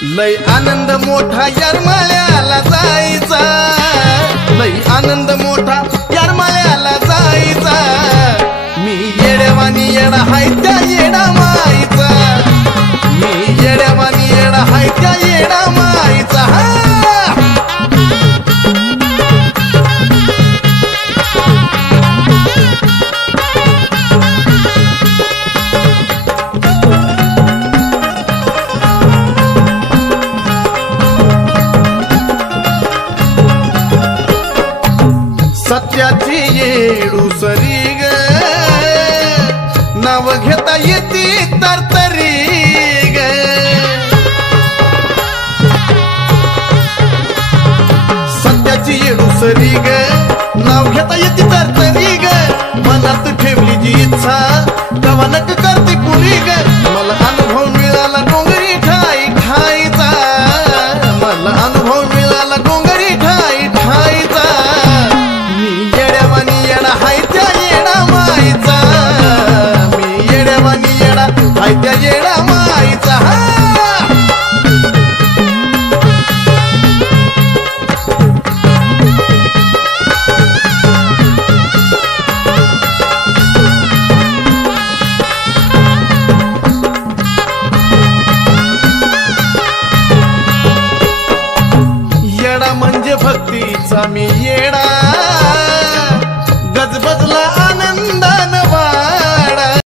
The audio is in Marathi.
लय आनंद मोठा यारमाळ्याला जायचा, लय आनंद मोठा यारमाळ्याला जायचा। मी येड्यावानी येडा हाय त्या येडा माईचा, मी येड्यावानी येडा हाय त्या येडा माईचा। सत्याची येडूसरी ग, नाव घेता येती तरतरी ग। सत्याची येडूसरी ग, नाव घेता येती तरतरी ग। मनात ठेवली जी इच्छा तेव्हा नक करते पुरी ग। मला अनुभव मिळाला डोंगरी ठाई ठाईचा, मला अनुभव मिळाला डोंगरी ठाई ठाईचा। हाय त्या येडा माईचा। येडा म्हणजे भक्तीचा मी येडा, गजबजला